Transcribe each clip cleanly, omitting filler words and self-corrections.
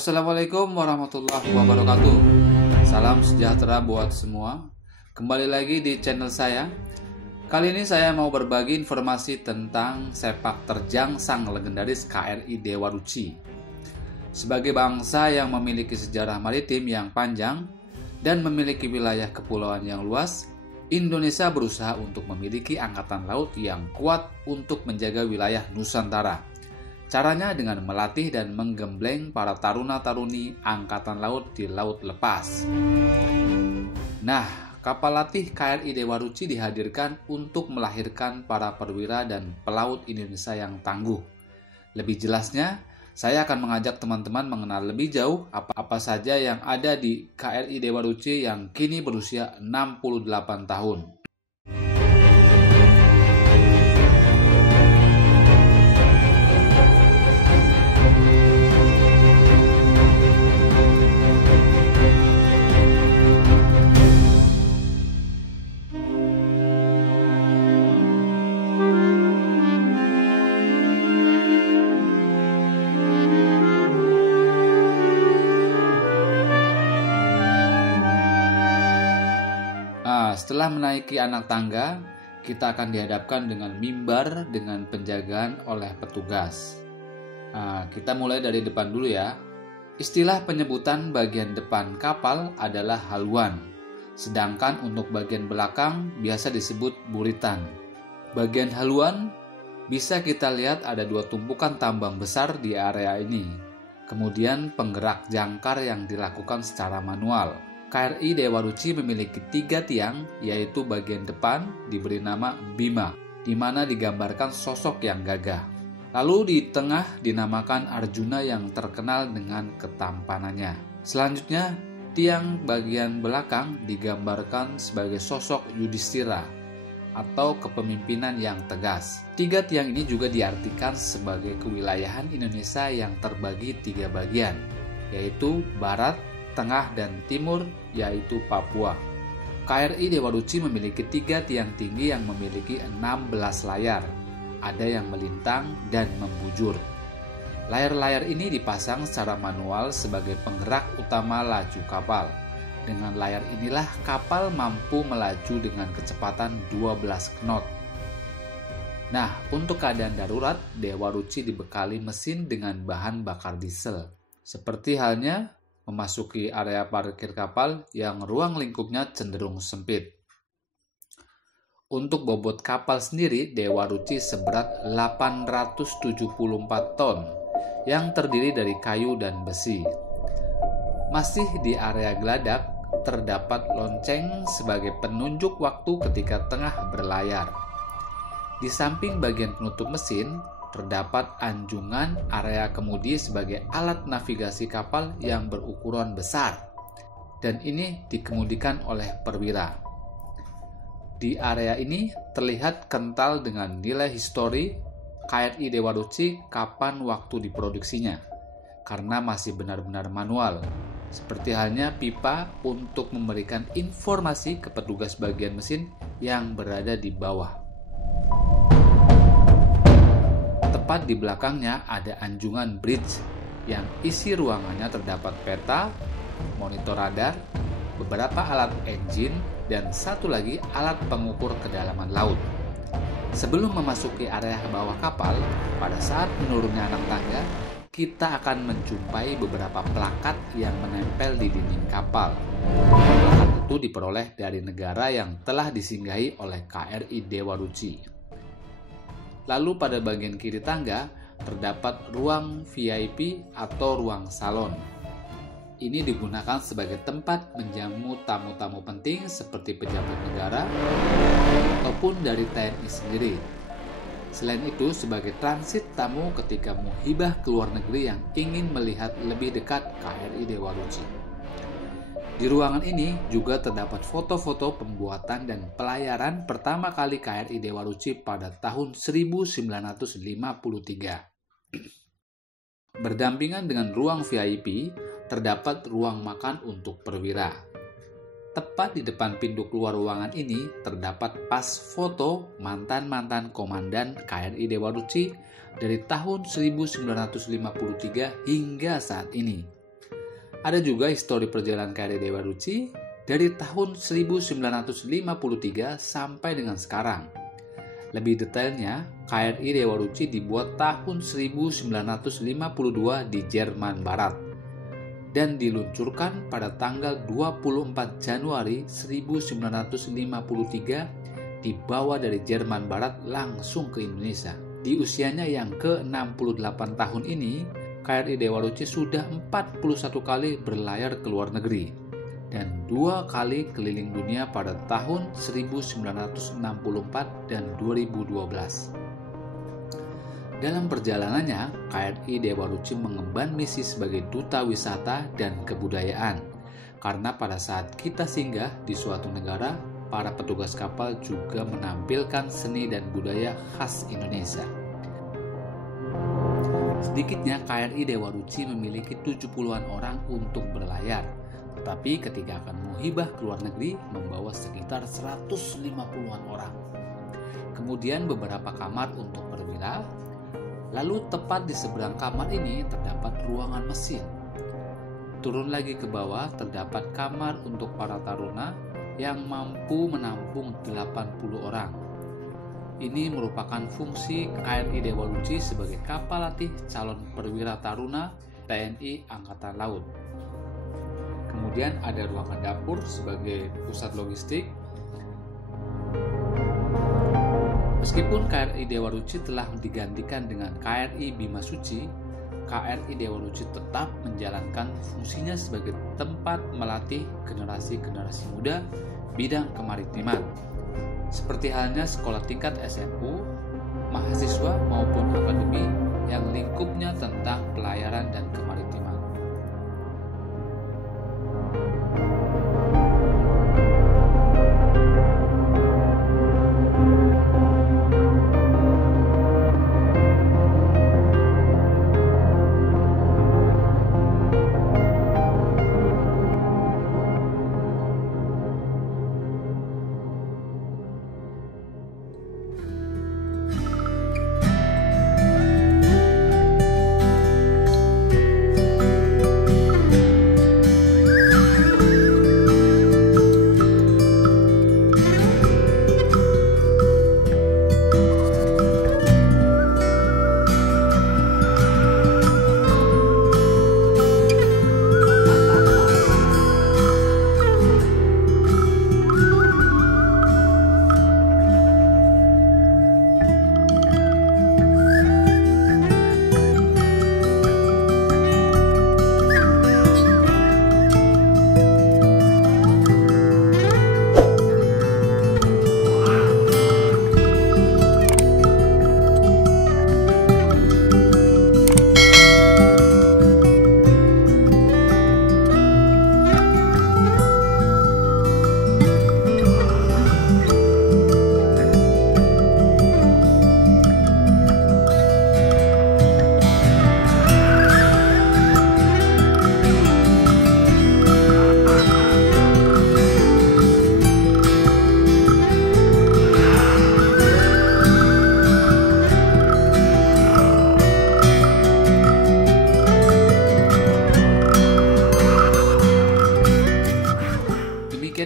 Assalamualaikum warahmatullahi wabarakatuh. Salam sejahtera buat semua. Kembali lagi di channel saya. Kali ini saya mau berbagi informasi tentang sepak terjang sang legendaris KRI Dewa Ruci. Sebagai bangsa yang memiliki sejarah maritim yang panjang dan memiliki wilayah kepulauan yang luas, Indonesia berusaha untuk memiliki angkatan laut yang kuat untuk menjaga wilayah Nusantara. Caranya dengan melatih dan menggembleng para taruna-taruni angkatan laut di laut lepas. Nah, kapal latih KRI Dewa Ruci dihadirkan untuk melahirkan para perwira dan pelaut Indonesia yang tangguh. Lebih jelasnya, saya akan mengajak teman-teman mengenal lebih jauh apa saja yang ada di KRI Dewa Ruci yang kini berusia 68 tahun. Setelah menaiki anak tangga, kita akan dihadapkan dengan mimbar dengan penjagaan oleh petugas. Kita mulai dari depan dulu ya. Istilah penyebutan bagian depan kapal adalah haluan, sedangkan untuk bagian belakang biasa disebut buritan. Bagian haluan bisa kita lihat ada dua tumpukan tambang besar di area ini. Kemudian penggerak jangkar yang dilakukan secara manual. KRI Dewa Ruci memiliki 3 tiang, yaitu bagian depan diberi nama Bima, di mana digambarkan sosok yang gagah. Lalu di tengah dinamakan Arjuna yang terkenal dengan ketampanannya. Selanjutnya, tiang bagian belakang digambarkan sebagai sosok Yudhistira atau kepemimpinan yang tegas. 3 tiang ini juga diartikan sebagai kewilayahan Indonesia yang terbagi 3 bagian, yaitu Barat, Tengah, dan Timur, yaitu Papua. KRI Dewa Ruci memiliki 3 tiang tinggi yang memiliki 16 layar. Ada yang melintang dan membujur. Layar-layar ini dipasang secara manual sebagai penggerak utama laju kapal. Dengan layar inilah kapal mampu melaju dengan kecepatan 12 knot. Nah, untuk keadaan darurat, Dewa Ruci dibekali mesin dengan bahan bakar diesel. Seperti halnya memasuki area parkir kapal yang ruang lingkupnya cenderung sempit. Untuk bobot kapal sendiri, Dewa Ruci seberat 874 ton yang terdiri dari kayu dan besi. Masih di area geladak, terdapat lonceng sebagai penunjuk waktu ketika tengah berlayar. Di samping bagian penutup mesin, terdapat anjungan area kemudi sebagai alat navigasi kapal yang berukuran besar, dan ini dikemudikan oleh perwira. Di area ini terlihat kental dengan nilai histori KRI Dewa Ruci kapan waktu diproduksinya, karena masih benar-benar manual, seperti halnya pipa untuk memberikan informasi ke petugas bagian mesin yang berada di bawah. Tepat di belakangnya ada anjungan bridge yang isi ruangannya terdapat peta, monitor radar, beberapa alat engine, dan satu lagi alat pengukur kedalaman laut. Sebelum memasuki area bawah kapal, pada saat menurunnya anak tangga, kita akan menjumpai beberapa plakat yang menempel di dinding kapal. Plakat itu diperoleh dari negara yang telah disinggahi oleh KRI Dewa Ruci. Lalu pada bagian kiri tangga terdapat ruang VIP atau ruang salon. Ini digunakan sebagai tempat menjamu tamu-tamu penting seperti pejabat negara ataupun dari TNI sendiri. Selain itu, sebagai transit tamu ketika muhibah ke luar negeri yang ingin melihat lebih dekat KRI Dewa Ruci. Di ruangan ini juga terdapat foto-foto pembuatan dan pelayaran pertama kali KRI Dewa Ruci pada tahun 1953. Berdampingan dengan ruang VIP, terdapat ruang makan untuk perwira. Tepat di depan pintu keluar ruangan ini terdapat pas foto mantan-mantan komandan KRI Dewa Ruci dari tahun 1953 hingga saat ini. Ada juga histori perjalanan KRI Dewa Ruci dari tahun 1953 sampai dengan sekarang. Lebih detailnya, KRI Dewa Ruci dibuat tahun 1952 di Jerman Barat dan diluncurkan pada tanggal 24 Januari 1953 dibawa dari Jerman Barat langsung ke Indonesia. Di usianya yang ke-68 tahun ini, KRI Dewa Ruci sudah 41 kali berlayar ke luar negeri dan 2 kali keliling dunia pada tahun 1964 dan 2012. Dalam perjalanannya, KRI Dewa Ruci mengemban misi sebagai duta wisata dan kebudayaan. Karena pada saat kita singgah di suatu negara, para petugas kapal juga menampilkan seni dan budaya khas Indonesia. Sedikitnya KRI Dewa Ruci memiliki 70-an orang untuk berlayar, tetapi ketika akan muhibah ke luar negeri membawa sekitar 150-an orang. Kemudian beberapa kamar untuk perwira, lalu tepat di seberang kamar ini terdapat ruangan mesin. Turun lagi ke bawah terdapat kamar untuk para taruna yang mampu menampung 80 orang. Ini merupakan fungsi KRI Dewa Ruci sebagai kapal latih calon perwira taruna TNI Angkatan Laut. Kemudian ada ruangan dapur sebagai pusat logistik. Meskipun KRI Dewa Ruci telah digantikan dengan KRI Bima Suci, KRI Dewa Ruci tetap menjalankan fungsinya sebagai tempat melatih generasi-generasi muda bidang kemaritiman, seperti halnya sekolah tingkat SMU, mahasiswa maupun akademi yang lingkupnya tentang pelayaran dan kemaritiman.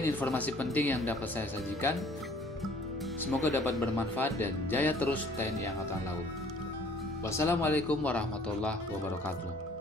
Informasi penting yang dapat saya sajikan. Semoga dapat bermanfaat dan jaya terus TNI Angkatan Laut. Wassalamualaikum warahmatullahi wabarakatuh.